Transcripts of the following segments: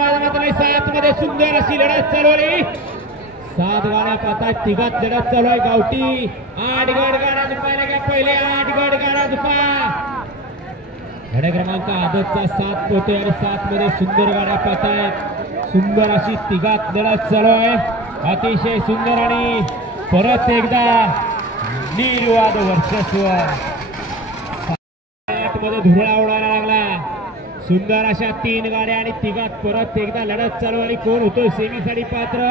सात मध्ये सुंदर अशी लढत चालवली। 7 गाड्या पाहतात, तिघात लढत चालू आहे। गावठी 8 गड गाडा दुपायला का पहिले 8 गड गाडा दुपा गाड्या क्रमांक आदतचा 7 पोते आणि 7 मध्ये सुंदर गाड्या पाहतायत। सुंदर अशी तिघात लढत चालू आहे, अतिशय सुंदर आणि परत एकदा निर्वाद वर्चस्व। 8 मध्ये धुरळा उडायला लागला। सुंदर अशा 3 गाड्या आणि तिघात परत एकदा लढत चालू आणि कोण होतो सेमीसाठी पात्र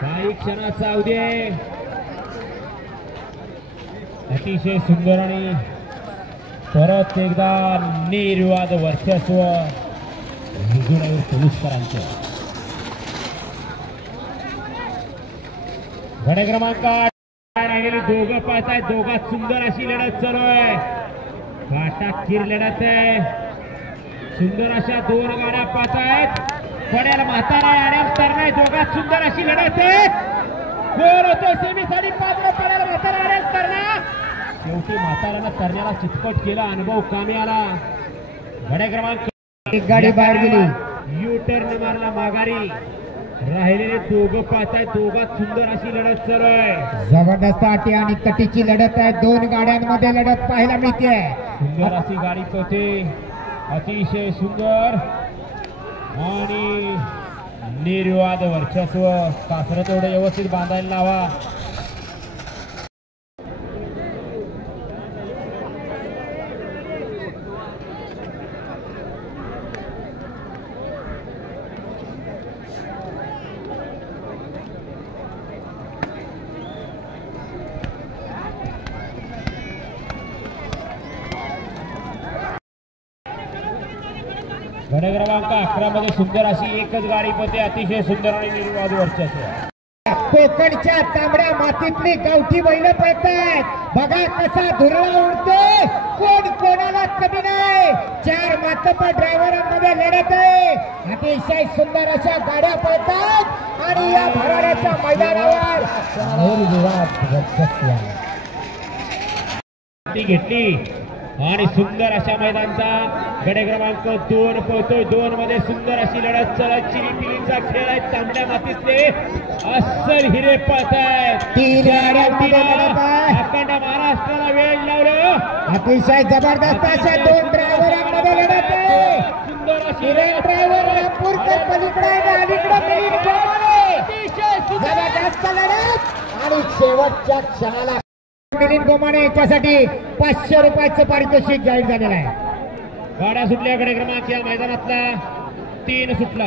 काही क्षणाचा अवधी। अतिशय सुंदर आणि परत एकदा निर्वाद वर्चस्व पुरस्कारांचे। गाड्या क्रमांक 8 राहिलेली दोघं पाहतायत, दोघात सुंदर अशी लढत चालू आहे, काटाकीर लढत आहे। सुंदर अशा 2 गाड्या पाहतायत, पड्याला म्हातारा आड्याला तरणाय, दोघात सुंदर अशी लढत आहे। कोण होतो सेमीसाठी पात्र पड्याला म्हातारा आड्याला तरणा। शेवटी म्हाताऱ्यानं तरण्याला चितपट केला, अनुभव कामी आला। गाड्या क्रमांक 1 गाडी बाहेर गेली, यू टर्न मारला माघारी। राहिलेले दोघं पाहतायत, दोघात सुंदर अशी लढत चालू आहे। जबरदस्त अटी आणि तटीची लढत आहे, 2 गाड्यांमध्ये लढत पाहायला मिळते। सुंदर अशी गाडी पळते, अतिशय सुंदर आणि निर्वाद वर्चस्व। कासरं तेवढं व्यवस्थित बांधायला लावा। गाड्या क्रमांक 11 मध्ये सुंदर अशी एकच गाडी पळते, अतिशय सुंदर आणि निर्वाद वर्चस्व। कोकणच्या तांबड्या मातीतली गावठी बैल पळतात, बघा कसा धुरळा उडतोय, कोण कोणाला कमी नाही। 4 मातब्बर ड्रायव्हरांमध्ये लढत आहे, अतिशय सुंदर अशा गाड्या पळतात आणि या भराड्याच्या मैदानावर घेतली आणि सुंदर अशा मैदानचा गडे क्रमांक 2 पळतोय। 2 मध्ये सुंदर अशी लढत चालत, चिलीपिलीचा खेळ आहे, तांबड्या मातीतले अस्सल हिरे पळतायत। 3 गाड्यांमध्ये लढत आहे, अखंड महाराष्ट्राला वेळ लावलं, अतिशय जबरदस्त अशा 2 ड्रायव्हरांमध्ये लढत आहे। सुंदर अशी ड्रायव्हर रामपूरकर पलीकडे आणि अलीकडे जबरदस्त लढत आणि शेवटच्या क्षणाला मिलिंद गोमाने याच्यासाठी 500 रुपयाचं पारितोषिक जाहीर झालेलं आहे। गाड्या सुटल्या, गडे क्रमांक या मैदानातला 3 सुटला।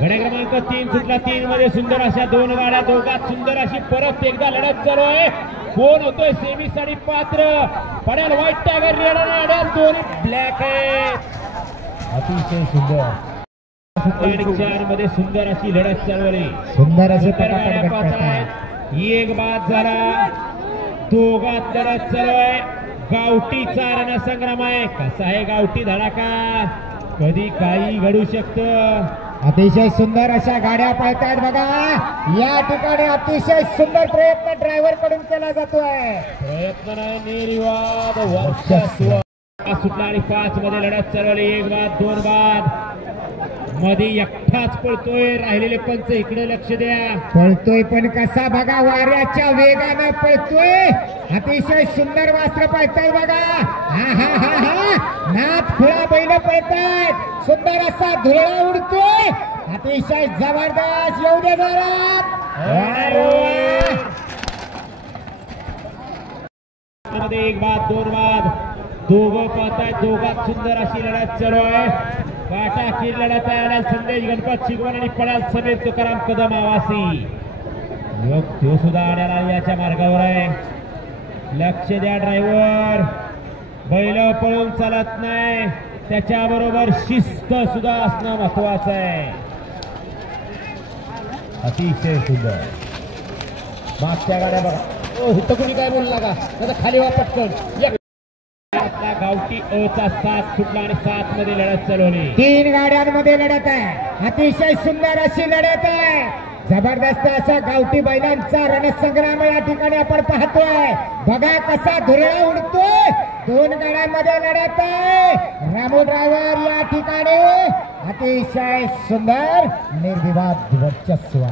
गडे क्रमांक 3 सुटला। 3 मध्ये सुंदर अशा 2 गाड्या, दोघात सुंदर अशी परत एकदा लढत चालू आहे। कोण होतोय सेमीसाठी पात्र पडेल व्हाईट टायगर, रेड आणि अडेल दोन्ही ब्लॅक आहे, अतिशय सुंदर। 4 मध्ये सुंदर अशी लढत चालवली, सुंदर अशी एक बाद झाला, दोघात लढत चालू आहे। गावठीचा रणसंग्राम आहे, कसा आहे गावठी धडाका, कधी काही घडू शकतं। अतिशय सुंदर अशा गाड्या पळतात, बघा या ठिकाणी अतिशय सुंदर प्रयत्न ड्रायव्हर कडून केला जातोय। प्रयत्न नाही, निर्वाद वर्चस्व। सुटला आणि 5 मध्ये लढत चालवली, 1 बाद 2 बाद मध्ये एकटाच पळतोय। राहिलेले पंच इकडे लक्ष द्या, पळतोय पण कसा बघा, वाऱ्याच्या वेगाने पळतोय, अतिशय सुंदर वास्त्र पळताय बघा। हा हा हा हा नाथ खुळा बैल पळतायत, सुंदर असा धुरळा उडतोय, अतिशय जबरदस्त। येऊ दे जोरात, मध्ये 1 बाद 2 बाद दोघं पाहतायत, दोघात सुंदर अशी लढत चालू आहे। काटा खीर लढत आहे, संदेश गणपत शिगवण आणि पडाल समीर तुकाराम कदम आवासी। योग तो सुद्धा आड्याला याच्या मार्गावर आहे, लक्ष द्या ड्रायव्हर, बैल पळून चालत नाही, त्याच्याबरोबर शिस्त सुद्धा असणं महत्वाचं आहे। अतिशय सुंदर मागच्या गाड्या बघा, इथं कुणी काय बोलला का, आता खाली वा पटकन। गावठी अचा 7 सुटला आणि 7 मध्ये लढत चालवली, 3 गाड्यांमध्ये लढत आहे, अतिशय सुंदर अशी लढत आहे। जबरदस्त असा गावठी बैलांचा रणसंग्राम या ठिकाणी आपण पाहतोय, बघा कसा धुरळा उडतोय, 2 गाड्यांमध्ये लढत आहे। रामू ड्रायव्हर या ठिकाणी अतिशय सुंदर निर्विवाद वर्चस्व.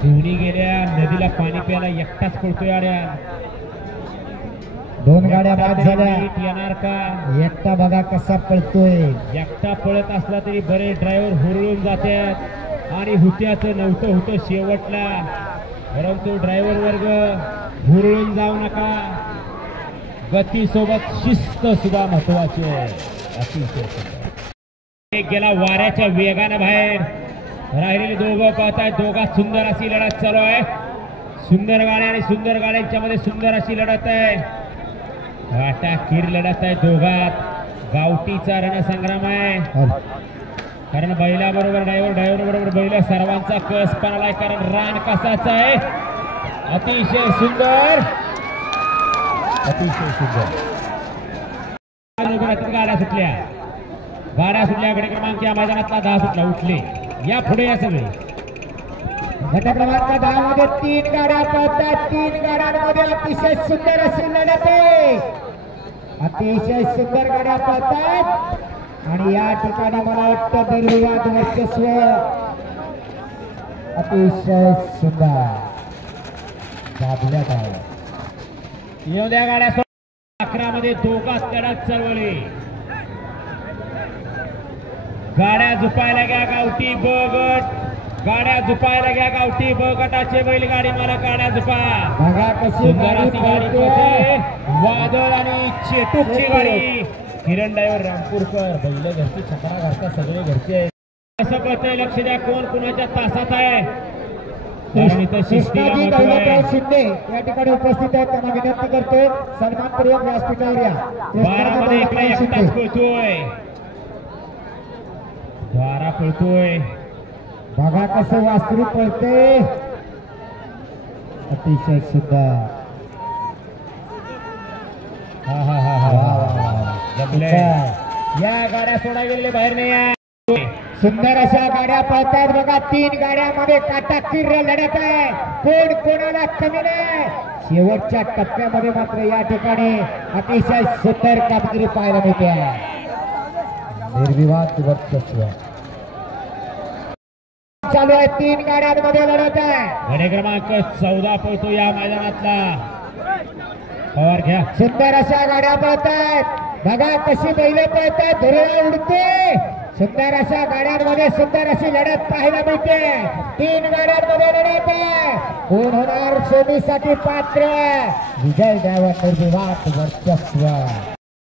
दोन्ही गेल्या नदीला पाणी प्यायला एकटाच पडतोय आड्या. दोन गाड्या बाद झाल्या. येणार का? एकटा बघा कसा पळतोय. एकटा पळत असला तरी बरेच ड्रायव्हर हुरळून जातात आणि हुत्याचं नव्हतं होतं शेवटला. परंतु ड्रायव्हर वर्ग हुरळून जाऊ नका. गती सोबत शिस्त सुद्धा महत्वाची आहे. अतिशय गेला वाऱ्याच्या वेगानं बाहेर. राहिलेले दोघं पाहताय. दोघात सुंदर अशी लढत चालू आहे. सुंदर गाड्या आणि सुंदर गाड्यांच्या मध्ये सुंदर अशी लढत आहे. वाटाकीर लढत आहे दोघात. गावठीचा रणसंग्राम आहे. कारण बैलाबरोबर ड्रायव्हर बरोबर बैल सर्वांचा कस पण आलाय. कारण रान कसाचा आहे. अतिशय सुंदर अतिशय सुंदर. गाड्या सुटल्या गट क्रमांक या मैदानातला 10 सुटला. उठले या पुढे या सगळे. गट क्रमांक 10 मध्ये 3 गाड्या पळतात. 3 गाड्यांमध्ये अतिशय सुंदर अशी लढत आहे. अतिशय सुंदर गाड्या पळतात आणि या ठिकाणी मला वाटतं निर्विवाद वर्चस्व. अतिशय सुंदर दाबल्यात आहे. येऊद्या गाड्या 11 मध्ये दोघात लढत चळवळी. गाड्या झुपायला घ्या गावठी ब गट. गाड्या झुपायला घ्या गावठी ब गटाचे बैलगाडी मला गाड्या झुपा. बघा कशी सुंदर अशी गाडी पळते. वादळ आणि चेटूकची गाडी. किरण ड्रायव्हर रामपूरकर. बैल घरची छपरा घरचा सगळे घरचे आहे. कसं कळतंय लक्ष द्या कोण कुणाच्या तासात आहे. शिष्टाजी दौलतराव शिंदे या ठिकाणी उपस्थित आहेत. त्यांना विनंती करतो सन्मानपूर्वक व्यासपीठावर या. 12 मध्ये एकटाच पळतोय. 12 पळतोय. बघा कसं वासरू पळते. अतिशय सुंदर. हा हा हा हा जमले. या गाड्या सोडा गेलेले बाहेर नाही या. सुंदर अशा गाड्या पळतात. बघा 3 गाड्यांमध्ये काटाकीर लढत आहे. कोण कोणाला कमी नाही. शेवटच्या टप्प्यामध्ये मात्र या ठिकाणी अतिशय सुंदर कामगिरी पाहायला मिळते. निर्विवाद वर्चस्व चालू आहे. 3 गाड्यांमध्ये लढत आहे. गाडी क्रमांक 14 पळतो या मैदानातला. पवार घ्या. सुंदर अशा गाड्या पळतात. बघा कशी बैल पळतात. धुरळा उडते. सुंदर अशा गाड्यांमध्ये सुंदर अशी लढत पाहायला मिळते. 3 गाड्यांमध्ये लढत आहे. कोण होणार सेमीसाठी पात्र. विजय ड्रायव्हर निर्विवाद वर्चस्व.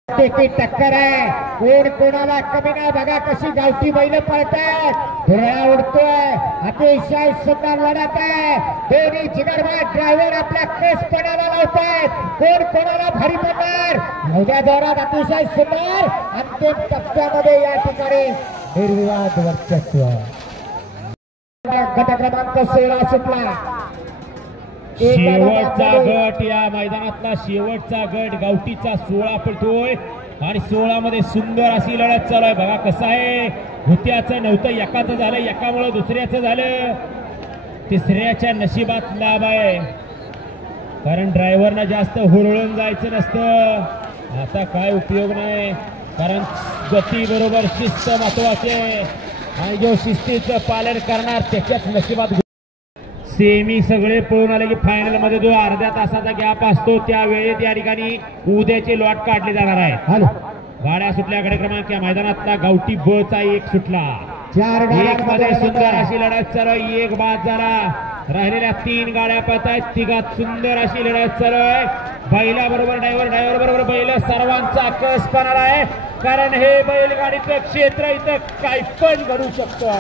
टक्कर आहे. कोण कोणाला कमी नाही. बघा कशी गावठी बैल पळतात. धुरळा उडतोय. अतिशय सुंदर लढत आहे. दोन्ही जिगरबाज ड्रायव्हर आपल्या केसपणाला लावतात. कोण कोणाला भारी पडणार. एवढ्या जोरात अतिशय सुंदर अंतिम टप्प्यामध्ये या ठिकाणी निर्विवाद वर्चस्व. गट क्रमांक 16 सुटला. शेवटचा गट या मैदानातला शेवटचा गट गावठीचा 16 पळतोय आणि 16 मध्ये सुंदर अशी लढत चालू आहे. बघा कसं आहे. हुत्याचं नव्हतं एकाचं झालं. एकामुळे दुसऱ्याचं झालं. तिसऱ्याच्या नशिबात लाभ आहे. कारण ड्रायव्हरनं जास्त हुरळून जायचं नसतं. आता काय उपयोग नाही. कारण गती बरोबर शिस्त महत्वाची आहे आणि जो शिस्तीचं पालन करणार त्याच्याच नशिबात. सेमी सगळे पळून आले की फायनल मध्ये जो अर्ध्या तासाचा गॅप असतो त्यावेळी या ठिकाणी उद्याचे लॉट काढले जाणार आहे. गाड्या सुटल्या. गाडी क्रमांक या मैदानातला गावठी ब चा 1 सुटला. 4 मध्ये सुंदर अशी लढत चालू आहे. 1 बाद झाला. राहिलेल्या 3 गाड्या पळतायत. 3घात सुंदर अशी लढत चालू आहे. बैला बरोबर ड्रायव्हर बरोबर बैल सर्वांचा कस पण आहे. कारण हे बैलगाडीचं क्षेत्र इथं काही पण घडू शकतो.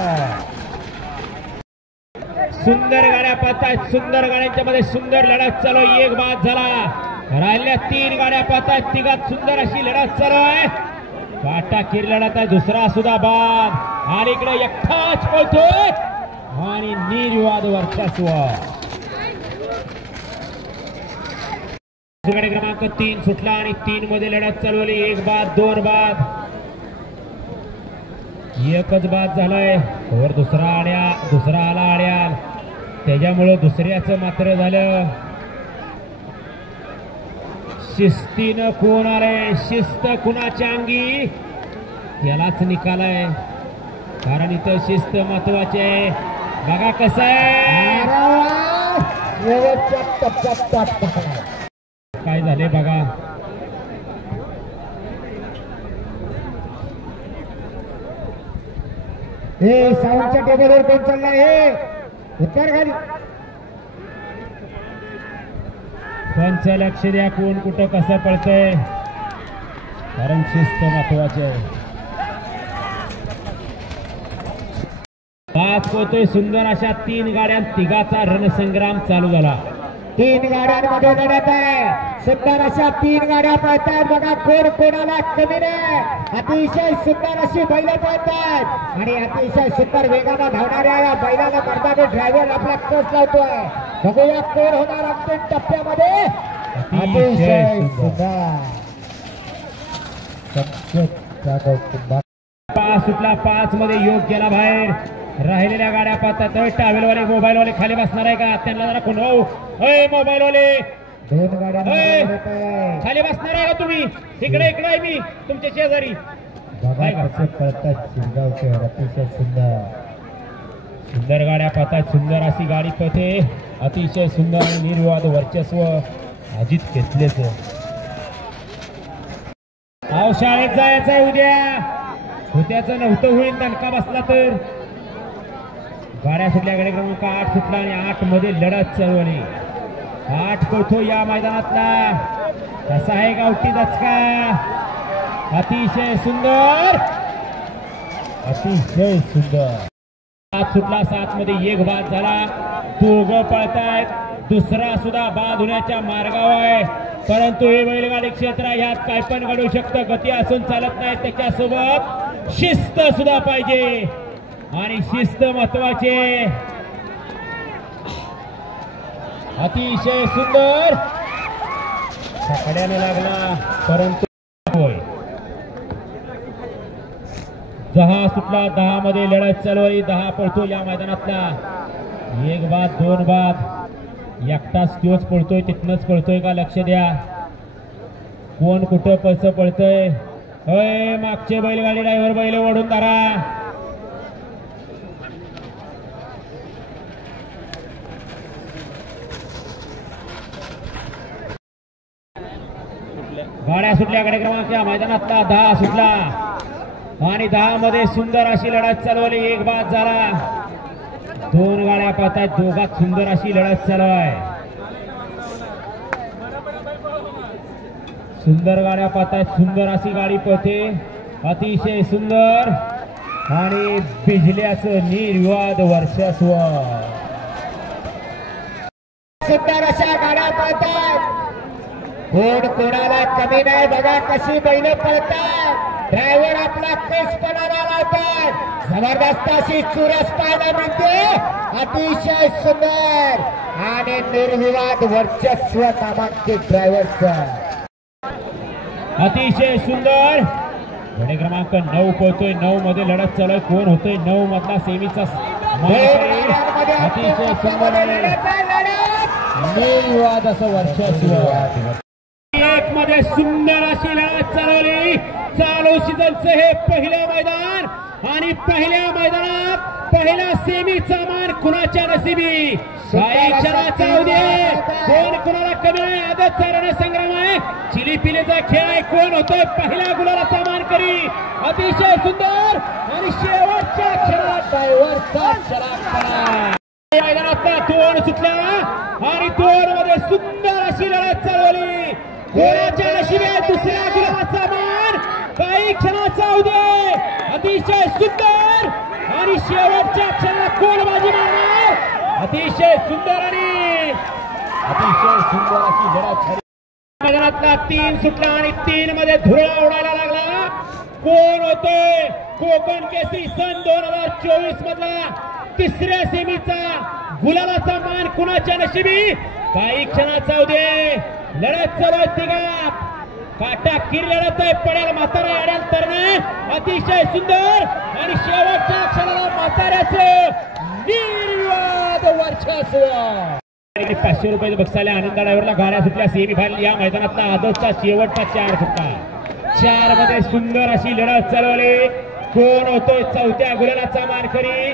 सुंदर गाड्या पळतायत. सुंदर गाड्यांच्या मध्ये सुंदर लढत चालू आहे. 1 बाद झाला. राहिल्या 3 गाड्या पळतायत. 3घात सुंदर अशी लढत चालू आहे. काटाकीर लढत आहे. दुसरा सुद्धा बाद आणि इकडे एकटाच पळतोय आणि निर्विवाद वर्चस्व. गाडी क्रमांक 3 सुटला आणि 3 मध्ये लढत चालवली. 1 बाद 2 बाद. 1च बाद झालाय. वर दुसरा आला आड्या. त्याच्यामुळं दुसऱ्याचं मात्र झालं. शिस्तीनं कोण आले, शिस्त कुणाच्या अंगी यालाच निकाल आहे, कारण इथं शिस्त महत्वाची आहे. बघा कसं आहे, काय झाले बघा. हे साऊंडच्या टेबलवर कोण चाललाय, हे उत्तर खाली. पंच लक्ष द्या, कोण कुठं कसं पळतंय, कारण शिस्त महत्वाची आहे. पाच पोतोय सुंदर अशा 3 गाड्या, तिघाचा रणसंग्राम चालू झाला. 3 गाड्यांमध्ये लढत आहे, सुंदर अशा 3 गाड्या पळतात. बघा कोण कोणाला कमी नाही, अतिशय सुंदर अशी बैल पळतात आणि अतिशय सुंदर वेगाने धावणाऱ्या या बैलाला मर्दानी ड्रायव्हर आपला कस लावतोय. बघूया कोण होणार अंतिम टप्प्यामध्ये. अतिशय सुंदर पाच सुटला, 5 मध्ये योग गेला बाहेर. राहिलेल्या गाड्या पाहतात, टावेलवाले मोबाईलवाले खाली बसणार आहे का, त्यांना जरा कोण हो मोबाईलवाले 2 गाड्या खाली बसणार आहे का तुम्ही, इकडे इकडे आहे मी तुमच्या शेजारी. कसे पळतात शिरगावकर, अतिशय सुंदर सुंदर गाड्या पाहतात, सुंदर अशी गाडी पळते, अतिशय सुंदर आणि निर्विवाद वर्चस्व अजित घेतलेच. अहो शाळेत जायचं आहे उद्या, उद्याचं नव्हतं होईल दणका बसला तर. गाड्या सुटल्या, गाडी क्रमांक 8 सुटला आणि 8 मध्ये लढत चालवली. 8 पळतो या मैदानातला, कसा आहे गावठी दचका, अतिशय सुंदर, अतिशय सुंदर. 7 सुटला, 7 मध्ये 1 बाद झाला. दोघं पळतायत, दुसरा सुद्धा बाद होण्याच्या मार्गावर आहे, परंतु हे बैलगाडी क्षेत्र ह्यात काय पण घडू शकतं. गती असून चालत नाही, त्याच्यासोबत शिस्त सुद्धा पाहिजे आणि शिस्त महत्वाचे. अतिशय सुंदर कड्याने लागला, परंतु होय. 10 सुटला, 10 मध्ये लढत चालवली. 10 पळतो या मैदानातला, 1 बाद 2 बाद, एकटाच तोच पळतोय, तिथनच पळतोय का, लक्ष द्या. कोण कुठं कसं पळतंय. होय मागचे बैलगाडी ड्रायव्हर बैल ओढून धरा. गाड्या सुटल्या, गाडी क्रमांक मैदानातला 10 सुटला आणि 10 मध्ये सुंदर अशी लढत चालवली. 1 बाद झाला. 2 गाड्या पाहतात, दोघात सुंदर अशी लढत चालू आहे. सुंदर गाड्या पाहतात, सुंदर अशी गाडी पळते, अतिशय सुंदर आणि बिजल्याचं निर्विवाद वर्चस्व. सुंदर अशा गाड्या पळतात, कोण कोणाला कमी नाही. बघा कशी बैल पळतात, ड्रायव्हर आपला केसपणाला लावतात. जबरदस्त अशी चुरस पाहायला मिळते, अतिशय सुंदर आणि निर्विवाद वर्चस्व नामांकित ड्रायव्हरचं. अतिशय सुंदर गाडी क्रमांक 9 पळतोय. 9 मध्ये लढत चालू आहे, कोण होतोय 9 मधला सेमीचा. अतिशय सुंदर निर्विवाद असं वर्चस्व. 1 मध्ये सुंदर अशी लढत चालवली. चालू सीझनचं हे पहिलं मैदान आणि पहिल्या मैदानात पहिल्या सेमीचा मान कुणाच्या नशिबी. काही क्षणाचा उद्या कोण कुणाला कमी आहे. आदतचा रणसंग्राम आहे, चिलीपिलीचा खेळ आहे. कोण होतोय पहिल्या गुलालाचा मान करी. अतिशय सुंदर आणि शेवटच्या क्षणात ड्रायव्हरचा चलाक. मैदानातला 2 सुटला आणि 2 मध्ये सुंदर अशी लढत चालवली. कोणाच्या नशिबी आहे दुसऱ्या गुलालाचा मान. काही क्षणाचा उदय, अतिशय सुंदर आणि शेवटच्या क्षणाला कोण बाजी मारणार. अतिशय सुंदर आणि अतिशय सुंदर अशी लढत झाली. मैदानातला 3 सुटला आणि 3 मध्ये धुरळा उडायला लागला. कोण होतोय कोकण केसरी सन 2024 मधला तिसऱ्या सेमीचा गुलालाचा मान कुणाच्या नशिबी. काही क्षणाचा उदय, लढत चालू तिघात, काटा किर लढत आहे. पडेल म्हातारा अड्याल तरण, अतिशय सुंदर आणि शेवटच्या क्षणाला म्हाताऱ्याचं निर्विवाद वर्चस्व. 500 रुपये बक्षाला आनंदा ड्रायव्हरला गाड्या सुटल्या. सेमी फायनल या मैदानातला आदतचा शेवटचा 4 सुट्टा. 4 मध्ये सुंदर अशी लढत चालवली. कोण होतोय चौथ्या गुलालाचा मानकरी?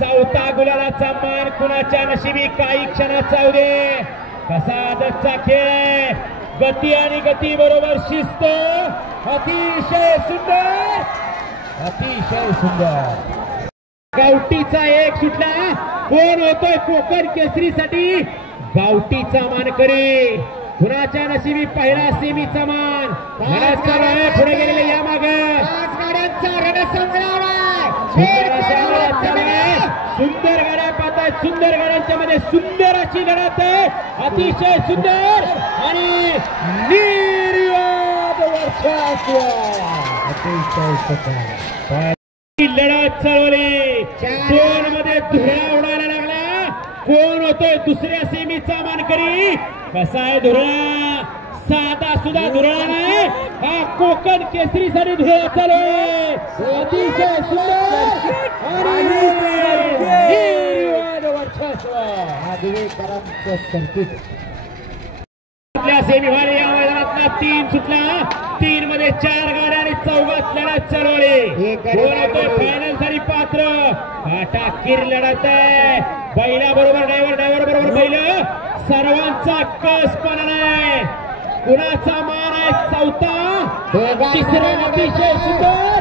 चौथा गुलालाचा मान कुणाच्या नशिबी काही क्षणात जाऊ दे. कसा आदतचा खेळ, गती आणि गती बरोबर शिस्त. अतिशय सुंदर, अतिशय सुंदर. गावठीचा एक सुटला. कोण होतोय कोकण केसरीसाठी? गावठीचा मानकरी. कुणाच्या नशिबी पहिला सेमीचा मान. पुढे गेलेले या माग सुंदर गाड्या पाहतायत. सुंदर गाड्यांच्या मध्ये सुंदर अशी लढत आहे. अतिशय सुंदर आणि निर्यात वर्षास्व. अतिशय सुंदर लढत चालवली. 2 मध्ये धुळा उडायला लागला. कोण होतोय दुसऱ्या सेमीचा मानकरी? कसा आहे धुळा? साधा सुद्धा धुळा नाही. हा कोकण केसरीसाठी धुळा चालू आहे. अतिशय सुंदर सेमीफायनल या मैदानातला 3 सुटला. 3 मध्ये 4 गाड्या आणि 4 लढत चालवली. फायनल साठी पात्र. काटाकीर लढत आहे. बैला बरोबर ड्रायव्हर, ड्रायव्हर बरोबर बैल. सर्वांचा कस पण आहे. कुणाचा मान आहे? चौथा. तिसरा अतिशय सुंदर.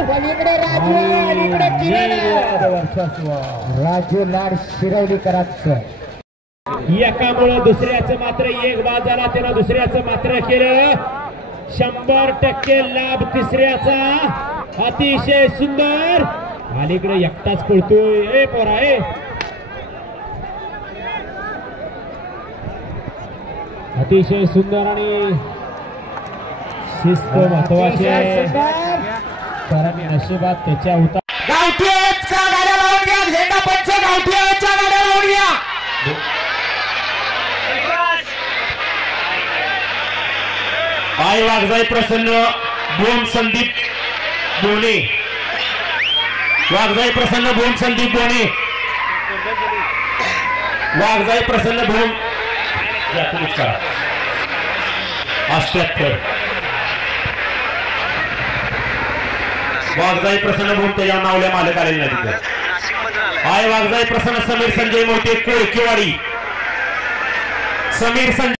राजू लाड शिरवलीकरांचं. एकामुळं दुसऱ्याचं मात्र एक बाद झाला. त्यानं दुसऱ्याचं मात्र केलं. 100% लाभ तिसऱ्याचा. अतिशय सुंदर. अलीकडे एकटाच पळतोय. पोरा अतिशय सुंदर आणि शिस्त महत्वाची आहे. कारण नशिबात त्याच्या उतार. गावठीच्या गाड्या लावून घ्या. झेंडा पंच गावठीच्या गाड्या लावून घ्या. आई वाघजाई प्रसन्न भूम संदीप बोने. वाघजाई प्रसन्न भूम संदीप बोने. वाघजाई प्रसन्न भूम 78. वाघजाई प्रसन्न भूम त्याच्या नावल्या मालक आलेले नाही. आय वाघजाई प्रसन्न समीर संजय मोठे कोळकेवाडी. समीर संजय